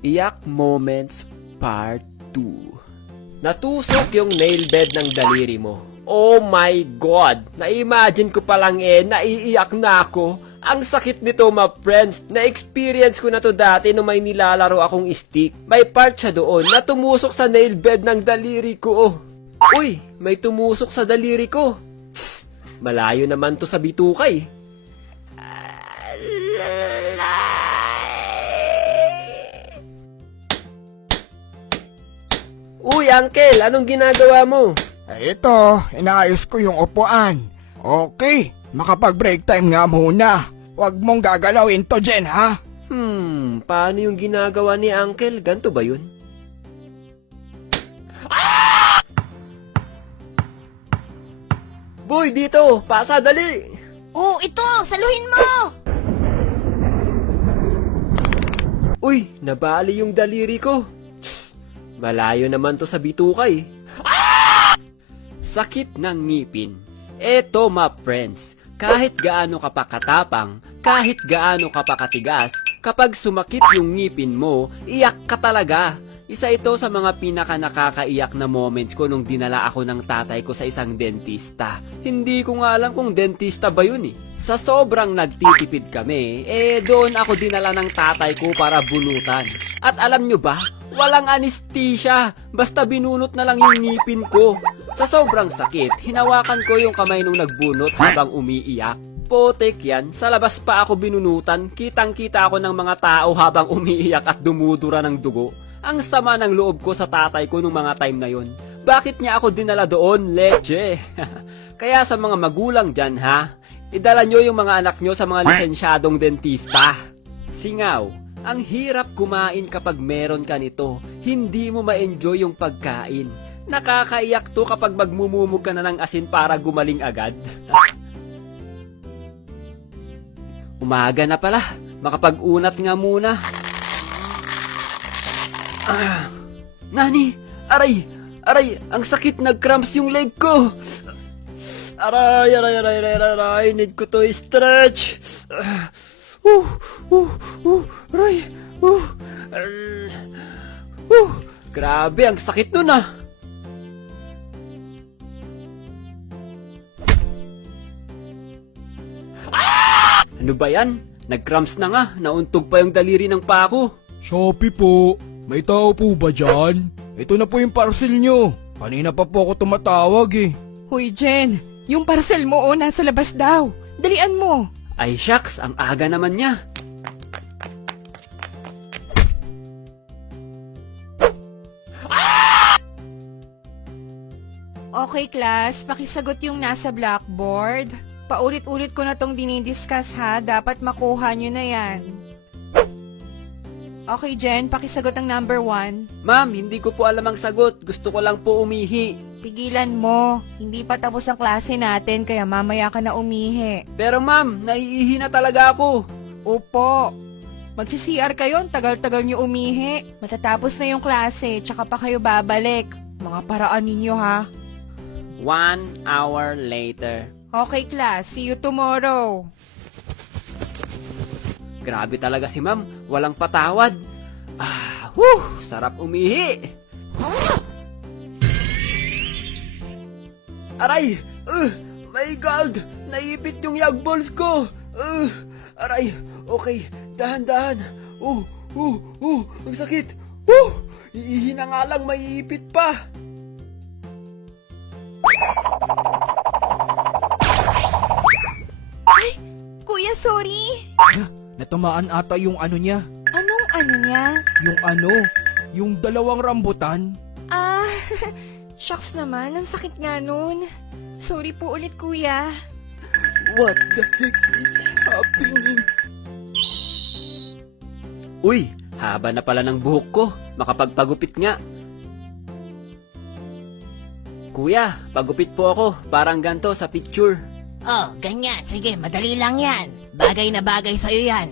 Iyak Moments Part 2. Natusok yung nail bed ng daliri mo. Oh my God! Na-imagine ko palang naiiyak na ako. Ang sakit nito, my friends. Na-experience ko na to dati nung may nilalaro akong stick. May part siya doon na tumusok sa nail bed ng daliri ko. Uy, may tumusok sa daliri ko. Tss, malayo naman to sa bitukay. Uy, Uncle, anong ginagawa mo? Ito, inaayos ko yung upuan. Okay, makapag-break time nga muna. Huwag mong gagalawin to, Jen, ha? Paano yung ginagawa ni Uncle? Ganto ba yun? Boy, dito! Pasa, dali! Oh, ito! Saluhin mo! Uy, nabali yung daliri ko. Tss, malayo naman to sa bitukay. Sakit ng ngipin. Eto, my friends, kahit gaano ka pa katapang, kahit gaano ka pa katigas, kapag sumakit yung ngipin mo, iyak ka talaga. Isa ito sa mga pinaka nakakaiyak na moments ko nung dinala ako ng tatay ko sa isang dentista. Hindi ko nga alam kung dentista ba yun eh. Sa sobrang nagtitipid kami, doon ako dinala ng tatay ko para bunutan. At alam nyo ba, walang anesthesia, basta binunot na lang yung ngipin ko. Sa sobrang sakit, hinawakan ko yung kamay nung nagbunot habang umiiyak. Potek yan, sa labas pa ako binunutan, kitang-kita ako ng mga tao habang umiiyak at dumudura ng dugo. Ang sama ng loob ko sa tatay ko nung mga time na yon. Bakit niya ako dinala doon, leche? Kaya sa mga magulang dyan ha, idala nyo yung mga anak nyo sa mga lisensyadong dentista. Singaw, ang hirap kumain kapag meron ka nito. Hindi mo ma-enjoy yung pagkain. Nakakaiyak to kapag magmumumog ka na ng asin para gumaling agad. Umaga na pala, makapag-unat nga muna. Nani, aray, ang sakit, nag-cramps yung leg ko. Aray, need ko to stretch. Aray, grabe, ang sakit nun ah. Ano ba yan? Nag-cramps na nga, nauntog pa yung daliri ng pako. Shopee po. May tao po ba dyan? Ito na po yung parcel nyo. Kanina pa po ako tumatawag eh. Hoy Jen, yung parcel mo nasa labas daw. Dalian mo. Ay shucks, ang aga naman niya. Okay class, pakisagot yung nasa blackboard. Paulit-ulit ko na tong dinidiscuss ha, dapat makuha nyo na yan. Okay Jen, pakisagot ang number 1. Ma'am, hindi ko po alam ang sagot. Gusto ko lang po umihi. Pigilan mo, hindi pa tapos ang klase natin kaya mamaya ka na umihi. Pero ma'am, naiihi na talaga ako. Opo, magsi-CR kayo, ang tagal-tagal nyo umihi. Matatapos na yung klase, tsaka pa kayo babalik. Mga paraan ninyo ha. 1 hour later. Okay class, see you tomorrow. Grabe talaga si ma'am, walang patawad. Sarap umihi. Aray! My God! Naipit yung yag balls ko! Aray! Okay, dahan-dahan. Ang sakit! Iihi na nga lang, maiipit pa! Ay, kuya, sorry. Natamaan ata yung ano niya. Anong ano niya? Yung dalawang rambutan. Shucks naman, ang sakit nga nun. Sorry po ulit, kuya. What the heck is happening? Uy, haba na pala ng buhok ko. Makapagpagupit nga. Kuya, pagupit po ako. Parang ganto sa picture. Oh, ganyan. Sige, madali lang yan. Bagay na bagay sa'yo yan.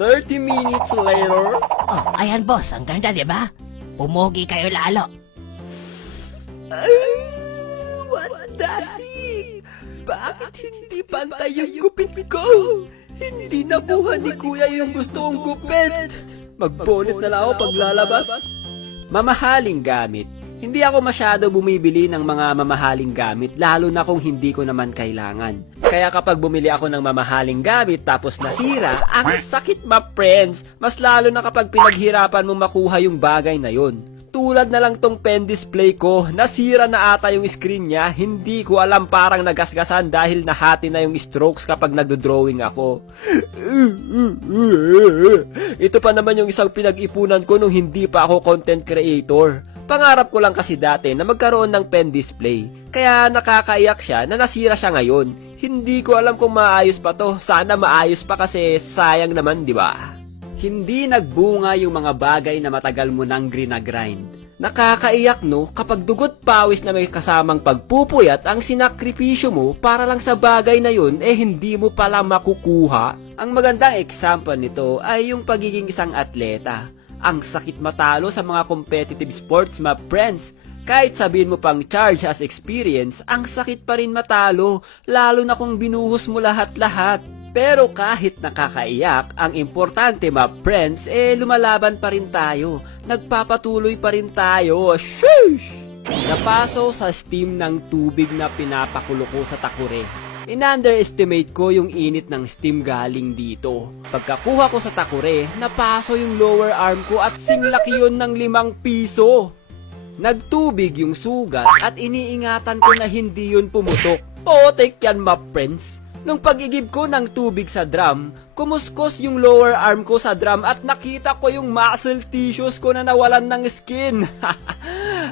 30 minutes later. Oh, ayan boss. Ang ganda, di ba? Pumugi kayo lalo. What the heck? Bakit hindi pantay yung gupit ko? Hindi nabuhan ni kuya yung gusto kong gupit. Magbonet na lang ako paglalabas. Mamahaling gamit. Hindi ako masyado bumibili ng mga mamahaling gamit, lalo na kung hindi ko naman kailangan. Kaya kapag bumili ako ng mamahaling gamit tapos nasira, ang sakit friends. Mas lalo na kapag pinaghirapan mo makuha yung bagay na yon. Tulad na lang tong pen display ko, nasira na ata yung screen niya, hindi ko alam, parang nagasgasan dahil nahati na yung strokes kapag nagdo-drawing ako. Ito pa naman yung isang pinag-ipunan ko nung hindi pa ako content creator. Pangarap ko lang kasi dati na magkaroon ng pen display, kaya nakakaiyak siya na nasira siya ngayon. Hindi ko alam kung maayos pa to, sana maayos pa kasi sayang naman, di ba? Hindi nagbunga yung mga bagay na matagal mo nang grind. Nakakaiyak no, kapag dugot pawis na may kasamang pagpupuyat ang sinakripisyo mo para lang sa bagay na yun, hindi mo pala makukuha. Ang magandang example nito ay yung pagiging isang atleta. Ang sakit matalo sa mga competitive sports, my friends. Kahit sabihin mo pang charge as experience, ang sakit pa rin matalo, lalo na kung binuhos mo lahat-lahat. Pero kahit nakakaiyak, ang importante my friends, lumalaban pa rin tayo. Nagpapatuloy pa rin tayo. Sheesh! Napaso sa steam ng tubig na pinapakulo ko sa takure. In-underestimate ko yung init ng steam galing dito. Pagkakuha ko sa takure, napaso yung lower arm ko at singlaki yun ng 5 piso. Nagtubig yung sugat at iniingatan ko na hindi yun pumutok. Potek yan my friends. Nung pagigib ko ng tubig sa drum, kumuskos yung lower arm ko sa drum at nakita ko yung muscle tissues ko na nawalan ng skin.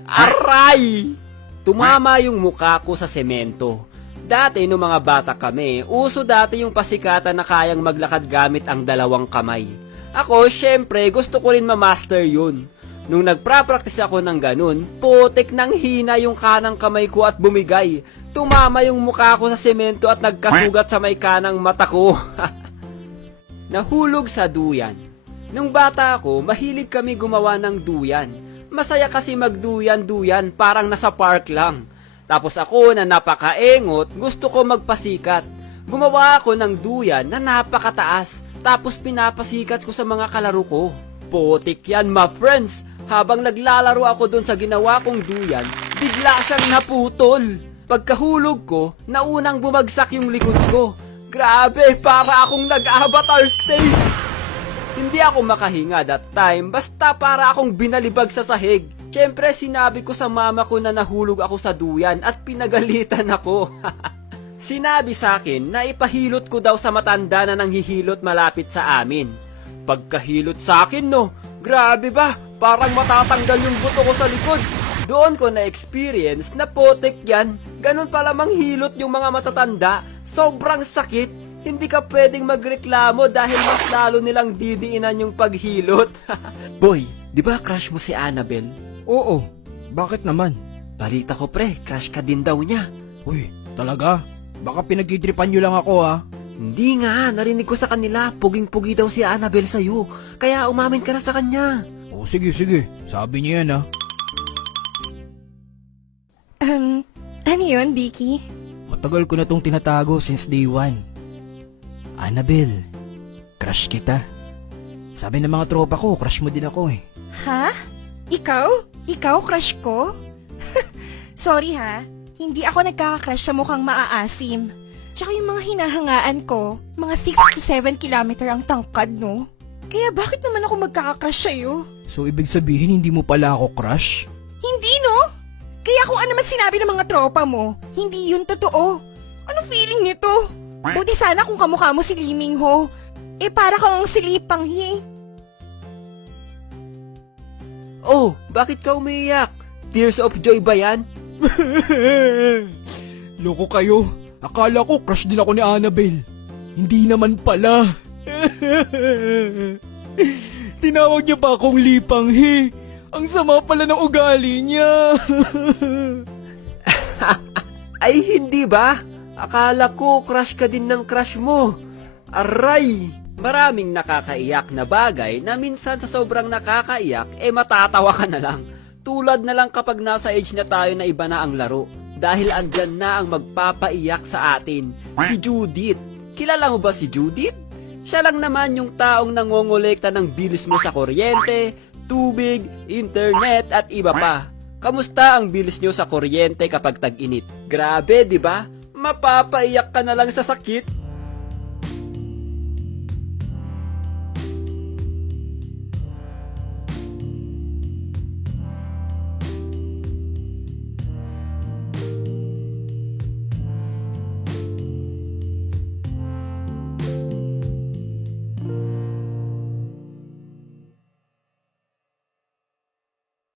Aray! Tumama yung mukha ko sa semento. Dati nung mga bata kami, uso dati yung pasikatan na kayang maglakad gamit ang 2 kamay. Ako, syempre, gusto ko rin ma-master yun. Nung nagpra-practice ako ng ganun, putik ng hina yung kanang kamay ko at bumigay. Tumama yung mukha ko sa semento at nagkasugat sa may kanang mata ko. Nahulog sa duyan. Nung bata ako, mahilig kami gumawa ng duyan. Masaya kasi magduyan-duyan, parang nasa park lang. Tapos ako na napakaengot, gusto ko magpasikat. Gumawa ako ng duyan na napakataas, tapos pinapasikat ko sa mga kalaro ko. Putik yan my friends. Habang naglalaro ako dun sa ginawa kong duyan, bigla siyang naputol. Pagkahulog ko, naunang bumagsak yung likod ko. Grabe, para akong nag-avatar state. Hindi ako makahinga that time, basta para akong binalibag sa sahig. Siyempre, sinabi ko sa mama ko na nahulog ako sa duyan at pinagalitan ako. Sinabi sa akin na ipahilot ko daw sa matanda na nanghihilot malapit sa amin. Pagkahilot sa akin no, grabe ba? Parang matatanggal yung buto ko sa likod. Doon ko na-experience na potek yan. Ganun pala manghilot yung mga matatanda. Sobrang sakit. Hindi ka pwedeng magreklamo dahil mas lalo nilang didiinan yung paghilot. Boy, di ba crush mo si Annabel? Oo, bakit naman? Balita ko pre, crush ka din daw niya. Uy, talaga? Baka pinagidripan nyo lang ako ha? Hindi nga, narinig ko sa kanila, puging-pugi daw si Annabel sa'yo. Kaya umamin ka na sa kanya. O sige, sabi niyo yan ha. Ano yun, Dicky? Matagal ko na tong tinatago since day 1. Annabel, crush kita. Sabi ng mga tropa ko, crush mo din ako eh. Ha? Ikaw? Ikaw, crush ko? Sorry ha, hindi ako nagkaka-crush sa mukhang maaasim. Tsaka yung mga hinahangaan ko, mga 6 to 7 kilometer ang tangkad, no? Kaya bakit naman ako magkaka-crush sa'yo? So ibig sabihin hindi mo pala ako crush? Hindi, no? Kaya kung ano man sinabi ng mga tropa mo, hindi yun totoo. Ano feeling nito? Buti sana kung kamukha mo si Lee Min-ho. Para kang si Lee Pang-hee. Oh, bakit ka umiiyak? Tears of joy ba yan? Loko kayo. Akala ko crush din ako ni Annabel. Hindi naman pala. Tinawag niya pa akong Lee Pang-hee. Ang sama pala ng ugali niya. Ay, hindi ba? Akala ko crush ka din ng crush mo. Aray! Maraming nakakaiyak na bagay na minsan sa sobrang nakakaiyak, matatawa ka na lang. Tulad na lang kapag nasa age na tayo na iba na ang laro. Dahil andyan na ang magpapaiyak sa atin, si Judith. Kilala mo ba si Judith? Siya lang naman yung taong nangongolekta ng bilis mo sa kuryente, tubig, internet at iba pa. Kamusta ang bilis nyo sa kuryente kapag tag-init? Grabe, di ba? Mapapaiyak ka na lang sa sakit.